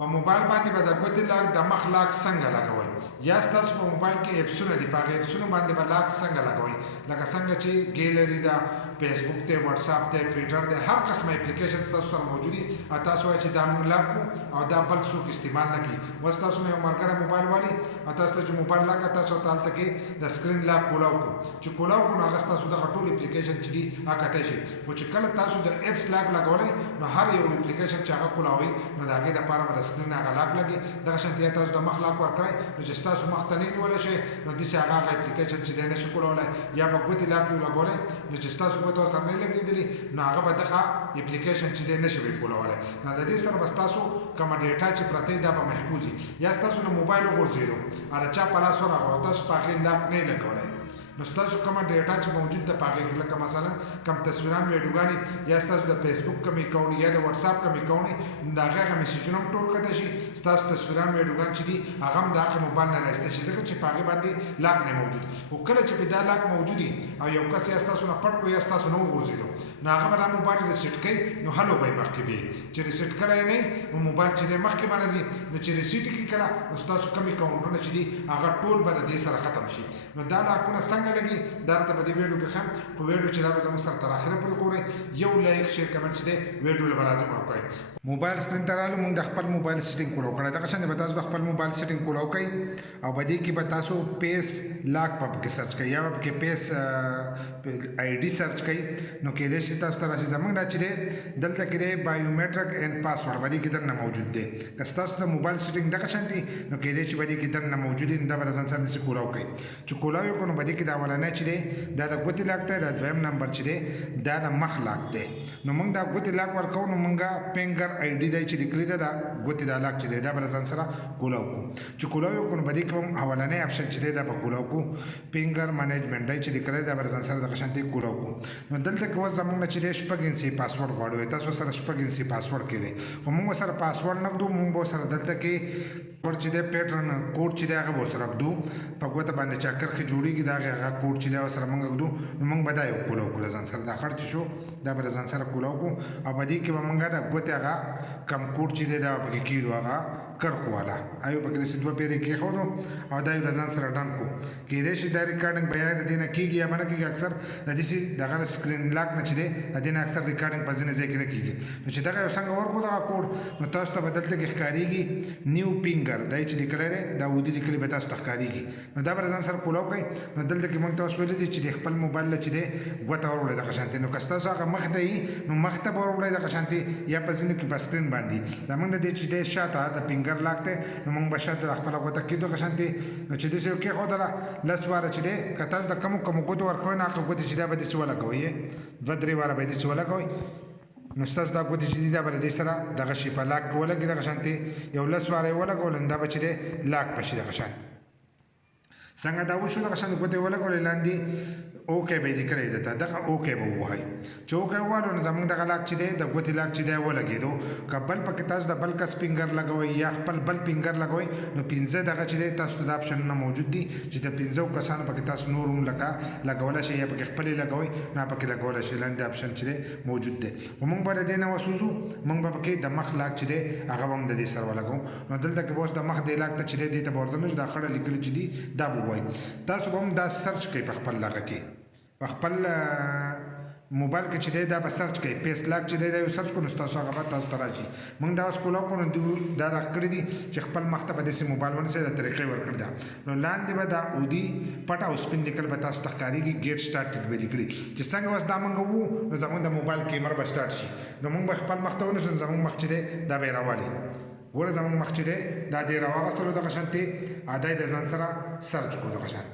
په موبایل باندې به د ګوتې لاک د مخ لاک څنګه لګوئ یا ستاسو په موبایل کې اپسونه دي په هغه اپسونو باندې به لاک څنګه لګوئ لکه څنګه چې ګیلري ده فیسبوک دی واتساپ دی ټویټر دی هر قسمه اپلیکیشن ستاسو سره موجود دي تاسو وایئ چې دا موږ لاک کړو او دا بل څوک استعمال نه کړي اوس تاسو نه یو ملګری موبایل والي او تاسو ته چې موبایل لاک تاسو ته هلته کې د سکرین لاک کولاو کړو چې کولاو کړو نو هغه ستاسو دغه ټول اپلیکیشن چې دي هغه کتی شي خو چې کله تاسو د اپس لاک لګولی نو هر یو اپلیکیشن چې هغه کولاوي نو د هغې دپاره به د سکرین هغه لاک لګي دغه شانتې تاسو د مخ لاک ورکړئ نو چې ستاسو مخ ته نه نیولی شي نو داسې هغه اپلیکیشن چې دی نه شي کولاولی یا به ګوتې لاک یې لګولی نو چې ستاسو ګوته ورسره نه لګېدلي نو هغه به دغه اپلیکیشن چې دی نه شي کولاولی نو د دې سره به ستاسو کومه ډیټا چې پرته دا به محفوظ وي یا ستاسو له موبایل وغورځېدو او د چا په لاس ورغی او تاسو په هغې لاک نه یې لګولی نو ستاسو کومه ډیټا چې موجود ده په هغې کې لکه مثلا کوم تصویران ویډیوګانې یا ستاسو د فیسبوک کوم اکاونټ یا د واتساپ کوم اکاونټ د هغې هغه میسیجونه هم ټول کتی شي ستاسو تصویران ویډیوګان چې دي هغه هم د هغې موبایل نه رایسته شي ځکه چې په هغې باندې لاک نه موجود خو کله چې په دا لاک موجود وي او یو کس یا ستاسو نه پټ کړو یا ستاسو نه وغورځېدو نو هغه به دا موبایل ریسیټ کوي نو هلو به یې مخکې بي چې ریسیټ کړی نه نو موبایل چې دی مخکې به نه ځي نو چې ریسیټ یې کړي کله نو ستاسو کوم اکاونټونه چې دي هغه ټول به د دې سره ختم شي نو دا لاکونه څنګه لګي دا راته په دې ویډیو کې ښیم په ویډیو چې دا به زموږ سره تر اخره پورې ګورئ یو لایک شیر کمنټ چې دی ویډیو له به لازم ورکړئ موبایل سکرین ته رالو موږ د خپل موبایل سیټینګ کولاو کړی دغه شانې به تاسو د خپل موبایل سیټینګ کولاو کوئ او په دې کې به تاسو پیس لاک په پکې سرچ کوئ یا به پکې پیس آی ډي سرچ کوئ نو کیدای شي تاسو ته راشي زموږ دا چې دی دلته کې دی بایومیټرک اینډ پاسورډ په دې کې دننه موجود دی که ستاسو د موبایل سیټینګ دغه شانتي نو کیدای شي په دې کې دننه موجود وي نو دا به له ځان سره داسې کولاو کوئ چې کولاو یې کړو نو په دې کې د اولنی چې دی دا د ګوتې لاک دی د دویم نمبر چې دی دا د مخ لاک دی نو موږ دا ګوتې لاک ورکوو نو موږ فینګر آی ډي دی چې لیکلي ده دا ګوتې دا لاک چې دی دا به له ځان سره کولاو کړو چې کولاو یې کړو نو په دې کې هم اولنی اپشن چې دی دا به کولاو کړو فینګر منیجمنټ دی چې لیکلی دا به له ځان سره دغه شانتې کولاو کړو نو دلته کې اوس زموږ نه چې دی شپږ انسي پاسورډ غواړو تاسو سره شپږ انسي پاسورډ کې دی خو موږ ورسره پاسورډ نه ږدو موږ به ورسره دلته کې چې دی پیټرن کوډ چې دی هغه به ورسره ږدو په ګوته باندې چې کرښې جوړېږي د هغې هغه کوډ چې دی ورسره موږ ږدو نو موږ به دا یو کولاو کړو له ځان سره دا خړ چې شو دا به له ځان سره کولاو کړو او په دې کې به موږ د ګوتې هغه کم کوډ چې دی دا پکې کېږدو هغه کرښو والا ایو پکې داسې دوه پیرې کېښودو او دا یې له ځان سره ډن کړو کېدای شي دا ریکارډنګ به یا د دې نه کېږي یا به نه کېږي اکثر د داسې دغه سکرین لاک نه چې دی د دې نه اکثر ریکارډنګ په ځینې ځای کې نه کېږي نو چې دغه یو څنګه ورکړو دغه کوډ نو تاسو ته به دلته کې ښکارېږي نیو فینګر دا یې چې لیکلی دی دا اودي لیکلي به تاسو ته ښکارېږي نو دا به له ځان سره کولاو کوئ نو دلته کې موږ ته اوس ویلي دي چې د خپل موبایل نه چې دی ګوته وروړئ دغه شانتې نو که ستاسو هغه مخ ته وي نو مخ ته به وروړئ دغه شانتې یا په ځینو کې په سکرین باندې زموږ د دې چې دی شاته د فینګر لاک دی نو موږ به شاته د خپله ګوته کېږدو دغه شانتې نو چې داسې یو کېښودله لس واره چې دی که تاسو د کومو ګوتو ورکوئ نو هغه ګوتې چې دا به داسې ولګوئ دوه درې واره به یې داسې ولګوئ نو ستاسو دا ګوتې چې دي دا به له دې سره دغه شي په لاک کې ولګي دغه شانتې یو لس واره یې ولګول نو دا به چې دی لاک به شي دغه شان څنګه دا وشو دغه شان ګوتې ولګولې لاندې اوکې به یې لیکلی درته دغه اوکې به ووهئ چې اوکې ووهلو نو زموږ دغه لاک چې دی د ګوتې لاک چې دی ولګېدو که بل پکې تاسو د بل کس فینګر لګوئ یا خپل بل فینګر لګوئ نو پنځه دغه چې دی تاسو ته دا اپشنونه موجود دي چې د پنځو کسانو پکې تاسو نور هم لکه لګولی شئ یا پکې خپلې لګوئ نو پکې لګولی شئ لاندې اپشن چې دی موجود دی خو موږ به له دې نه وسوځو موږ به پکې د مخ لاک چې دی هغه به هم د دې سره ولګوو نو دلته کې به اوس د مخ دې لاک ته چې دی دې ته به ورته دا خړه لیکلي چې دي دا به ووایي تاسو به هم دا سرچ کوئ په خپل دغه کې په خپل موبایل کې چې دی دا به سرچ کوئ پیس لاک چې دی دا یو سرچ کړو نو ستاسو هغه به تاسو ته راشي موږ دا اوس کولاو کړو نو دوی دا راکړي دي چې خپل مخ ته به داسې موبایل ونیسئ دا طریقې ورکړي ده نو لاندې به دا اودي پټ او سپین لیکل به تاسو ته ښکارېږي ګیټ سټارټډ به لیکلي چې څنګه اوس دا موږ وو نو زموږ د موبایل کیمره به سټارټ شي نو موږ به خپل مخ ته ونیسو نو زموږ مخ چې دی دا به یې راولي ګوره زموږ مخ چې دی دا دې راواغستلو دغه شانتې دا یې د ځان سره سرچ کړو دغه شان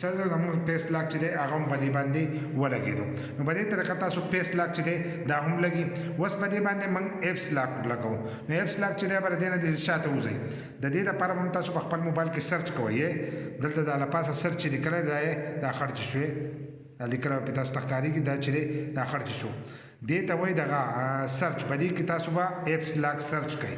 سره زموږ پیس لاک چې دی هغه هم په دې باندې ولګېدو نو په دې طریقه تاسو پیس لاک چې دی دا هم لګي اوس په دې باندې موږ اپس لاک لګوو نو اپس لاک چې دی به له دې نه داسې شاته وځئ د دې دپاره به هم تاسو په خپل موبایل کې سرچ کوئ دلته دا له پاسه سرچ چې لیکلی دا خړچ شوې دا لیکلی به تاسو ته ښکارېږي دا چې دی دا خړچ شو دې ته وایي دغه سرچ په دې کې تاسو به اپس لاک سرچ کوئ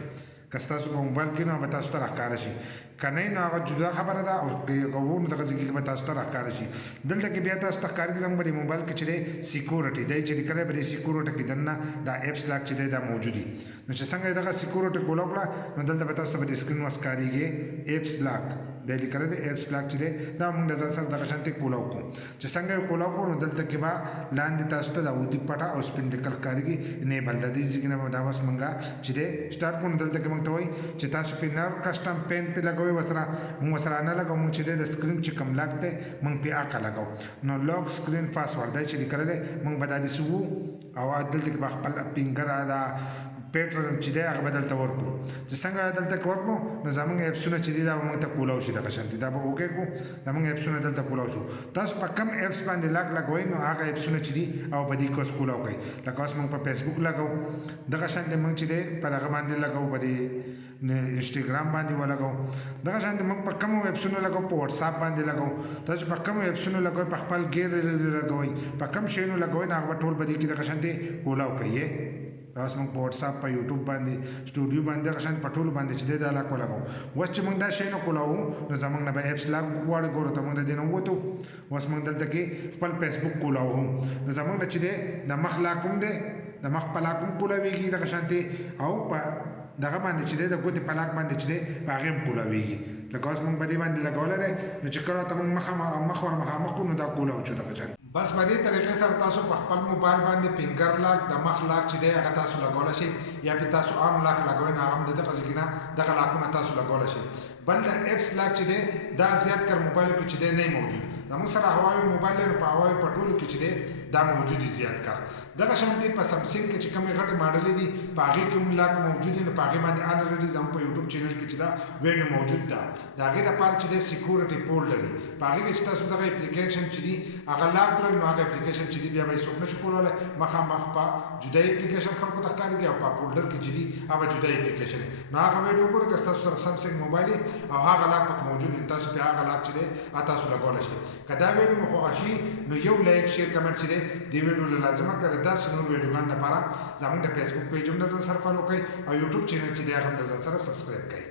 که ستاسو په موبایل کې نو به تاسو ته راښکاره شي که نه نو هغه جدا خبره ده او که وو نو دغه ځای کې به تاسو ته راښکاره شي دلته کې بیا تاسو ته ښکارېږي زموږ په موبایل کې چې دی سیکورټي دی چې لیکلی به د سیکورټي کې دننه دا ایپس لاک چې دی دا موجود دي نو چې څنګه دغه سیکورټي کولاو کړه نو دلته به تاسو ته په د سکرین وښکارېږي ایپس لاک دا لیکلی دی ایپس لاک چې دی دا موږ د ځان سره دغه شانتې کولاو کړو چې څنګه یې کولاو کړو نو دلته کې به لاندې تاسو ته دا ودي پټه او سپین لیکل ښکارېږي انیبل د دې ځای کې نه به دا اوس موږ چې دی سټارټ کړو نو دلته کې موږ ته وایي چې تاسو پې کسټم پین پې لګوئ ورسره موږ ورسره نه لګوو موږ چې دی د سکرین چې کوم لاک دی موږ پې هغه لګوو نو لاک سکرین پاسورډ دی چې لیکلی دی موږ به دا داسې وو او دلته کې به خپل فینګر دا پیټرن چې دی هغه به دلته ورکړو چې څنګه دلته کې ورکړو نو زموږ ایپسونه چې دي دا به موږ ته کولاو شي دغه شانتې دا به اوکې کړو زموږ ایپسونه دلته کولاو شو تاسو په کم ایپس باندې لاک لګوئ نو هغه ایپسونه چې دي او په دې کې اوس کولاو کوئ لکه اوس موږ په فیسبوک لګوو دغه شانتې موږ چې دی په دغه باندې لګوو په دې انسټاګرام باندې ولګوو دغه شانتې موږ په کومو ایپسونو لګوو په وټساپ باندې لګوو تاسو په کومو ایپسونو لګوئ په خپل ګیلري لګوئ په کوم شیانو لګوئ نو هغه به ټول په دې کې دغه شانتې کولاو کوي اوس موږ په وټساپ په یوټیوب باندې سټوډیو باندې دغه شان په ټولو باندې چې دی دا لاک ولګوو اوس چې موږ دا شی نه کولاوو نو زموږ نه به ایپس لاک غواړي ګورو ته موږ د دې نه ووتو اوس موږ دلته کې خپل فیسبوک کولاوو نو زموږ نه چې دی د مخ لاک هم دی د مخ په لاک هم کولاویږي دغه شانتې او په دغه باندې چې دی د ګوتې په لاک باندې چې دی په هغې هم کولاویږي لکه اوس موږ په دې باندې لګولی دی نو چې کله ته موږ مخ ور مخامخ کړو نو دا کولاو شو دغه شان بس په دې طریقې سره تاسو په خپل موبایل باندې فینګر لاک د مخ لاک چې دی هغه تاسو لګولی شئ یا پې تاسو عام لاک لګوئ نو هغه هم د دغه ځای کې نه دغه لاکونه تاسو لګولی شئ بل د ایپس لاک چې دی دا زیات کر موبایلو کې چې دی نه موجود زموږ سره هواوی موبایل دی نو په هواوی په ټولو کې چې دی دا موجود دي زیات کار دغه شانتې په سمسنګ کې چې کومې غټې ماډلې دي په هغې کې هم لاک موجود دي نو په هغې باندې الریډي زموږ په یوټیوب چینل کې چې دا ویډیو موجود ده د هغې لپاره چې دی سیکورټي پول لري په هغې کې چې تاسو دغه اپلیکیشن چې دي هغه لاک کړل نو هغه اپلیکیشن چې دی بیا به یې څوک نشي کولی مخامخ په جدا اپلیکیشن خلکو ته ښکارېږي او په فولډر کې چې دي هغه جدا اپلیکیشن وي نو هغه ویډیو وګورئ که ستاسو سره سمسنګ موبایل او هغه لاک پکې موجود وي تاسو پې هغه لاک چې دی تاسو لګولی شئ که دا ویډیو مو خوښه شي نو یو لایک شیر کمنټ چې دی دې ویډیو له لازمه کړئ داسې نور ویډیوګانو لپاره زموږ د فیسبوک پیج هم د ځان سره فالو کړئ او یوټیوب چینل چې دی هغه هم د ځان سره سبسکرایب کړئ